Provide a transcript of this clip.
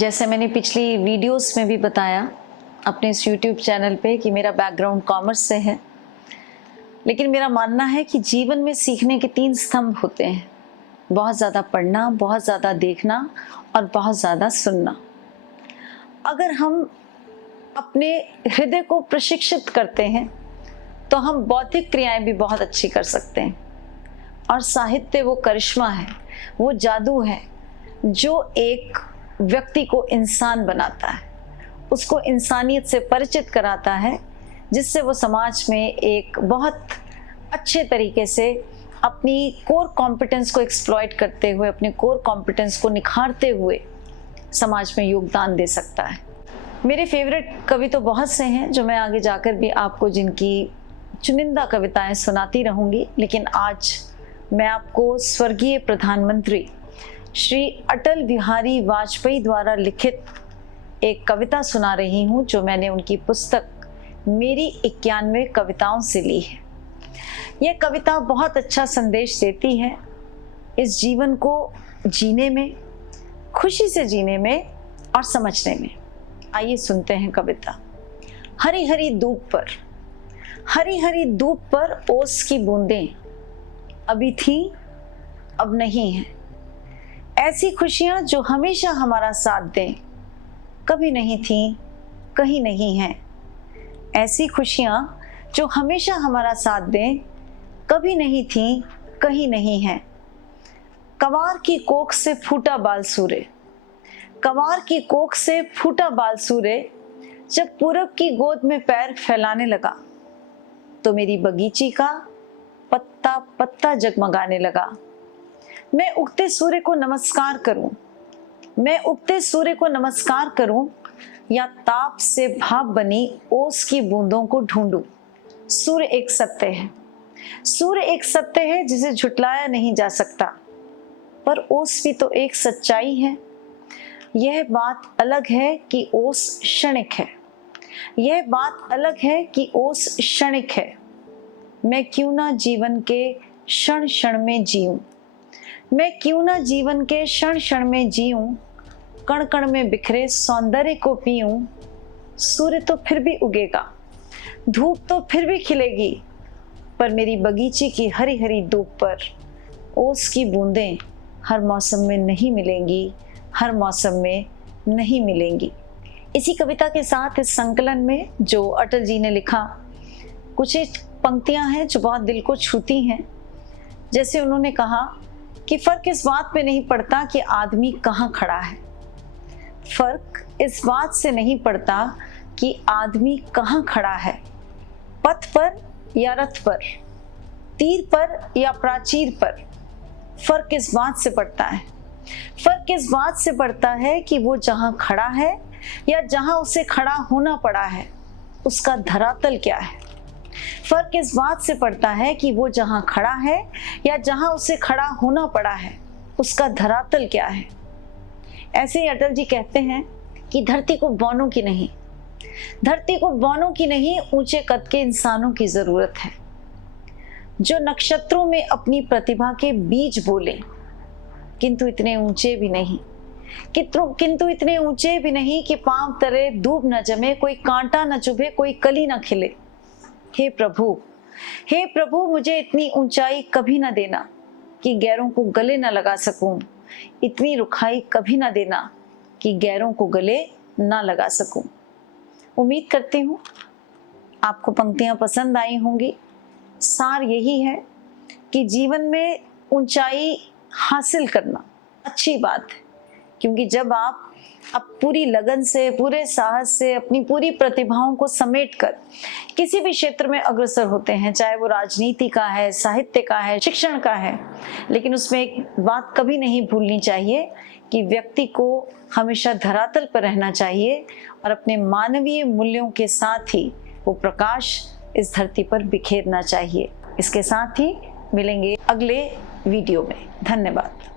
जैसे मैंने पिछली वीडियोस में भी बताया अपने इस यूट्यूब चैनल पे कि मेरा बैकग्राउंड कॉमर्स से है, लेकिन मेरा मानना है कि जीवन में सीखने के 3 स्तंभ होते हैं। बहुत ज़्यादा पढ़ना, बहुत ज़्यादा देखना और बहुत ज़्यादा सुनना। अगर हम अपने हृदय को प्रशिक्षित करते हैं तो हम बौद्धिक क्रियाएं भी बहुत अच्छी कर सकते हैं। और साहित्य वो करिश्मा है, वो जादू है जो एक व्यक्ति को इंसान बनाता है, उसको इंसानियत से परिचित कराता है, जिससे वो समाज में एक बहुत अच्छे तरीके से अपनी कोर कॉम्पिटेंस को एक्सप्लॉइट करते हुए, अपने कोर कॉम्पिटेंस को निखारते हुए समाज में योगदान दे सकता है। मेरे फेवरेट कवि तो बहुत से हैं जो मैं आगे जाकर भी आपको जिनकी चुनिंदा कविताएं सुनाती रहूंगी, लेकिन आज मैं आपको स्वर्गीय प्रधानमंत्री श्री अटल बिहारी वाजपेयी द्वारा लिखित एक कविता सुना रही हूँ, जो मैंने उनकी पुस्तक मेरी 91 कविताओं से ली है। यह कविता बहुत अच्छा संदेश देती है इस जीवन को जीने में, खुशी से जीने में और समझने में। आइए सुनते हैं कविता। हरी हरी धूप पर, हरी हरी धूप पर ओस की बूंदें अभी थी अब नहीं है। ऐसी खुशियां जो हमेशा हमारा साथ दें कभी नहीं थी कहीं नहीं है। ऐसी खुशियां जो हमेशा हमारा साथ दें कभी नहीं थी कहीं नहीं है। कवार की कोख से फूटा बाल सूरे, कवार की कोख से फूटा बाल सूरे, जब पूरब की गोद में पैर फैलाने लगा तो मेरी बगीची का पत्ता पत्ता जगमगाने लगा। मैं उगते सूर्य को नमस्कार करूं, मैं उगते सूर्य को नमस्कार करूं, या ताप से भाप बनी ओस की बूंदों को ढूंढूं। सूर्य एक सत्य है, सूर्य एक सत्य है जिसे झुटलाया नहीं जा सकता, पर ओस भी तो एक सच्चाई है। यह बात अलग है कि ओस क्षणिक है, यह बात अलग है कि ओस क्षणिक है। मैं क्यों ना जीवन के क्षण क्षण में जीऊं, मैं क्यों ना जीवन के क्षण क्षण में जीऊं, कण कण में बिखरे सौंदर्य को पीऊं। सूर्य तो फिर भी उगेगा, धूप तो फिर भी खिलेगी, पर मेरी बगीचे की हरी हरी धूप पर ओस की बूंदें हर मौसम में नहीं मिलेंगी, हर मौसम में नहीं मिलेंगी। इसी कविता के साथ इस संकलन में जो अटल जी ने लिखा, कुछ एक पंक्तियां हैं जो बहुत दिल को छूती हैं। जैसे उन्होंने कहा कि फर्क इस बात पे नहीं पड़ता कि आदमी कहाँ खड़ा है, फर्क इस बात से नहीं पड़ता कि आदमी कहाँ खड़ा है, पथ पर या रथ पर, तीर पर या प्राचीर पर। फर्क इस बात से पड़ता है, फर्क इस बात से पड़ता है कि वो जहाँ खड़ा है या जहाँ उसे खड़ा होना पड़ा है उसका धरातल क्या है। फर्क इस बात से पड़ता है कि वो जहाँ खड़ा है या जहाँ उसे खड़ा होना पड़ा है उसका धरातल क्या है। ऐसे ही अटल जी कहते हैं कि धरती को बौनों की नहीं, धरती को बौनों की नहीं, ऊंचे कद के इंसानों की जरूरत है, जो नक्षत्रों में अपनी प्रतिभा के बीज बोले, किंतु इतने ऊंचे भी नहीं, किंतु इतने ऊंचे भी नहीं कि पांव तले दूब न जमे, कोई कांटा न चुभे, कोई कली न खिले। हे प्रभु, हे प्रभु, मुझे इतनी ऊंचाई कभी न देना कि गैरों को गले न लगा सकूं, इतनी रुखाई कभी न देना कि गैरों को गले न लगा सकूं। उम्मीद करती हूँ आपको पंक्तियां पसंद आई होंगी। सार यही है कि जीवन में ऊंचाई हासिल करना अच्छी बात है, क्योंकि जब आप पूरी लगन से, पूरे साहस से, अपनी पूरी प्रतिभाओं को समेटकर किसी भी क्षेत्र में अग्रसर होते हैं, चाहे वो राजनीति का है, साहित्य का है, शिक्षण का है, लेकिन उसमें एक बात कभी नहीं भूलनी चाहिए कि व्यक्ति को हमेशा धरातल पर रहना चाहिए और अपने मानवीय मूल्यों के साथ ही वो प्रकाश इस धरती पर बिखेरना चाहिए। इसके साथ ही मिलेंगे अगले वीडियो में। धन्यवाद।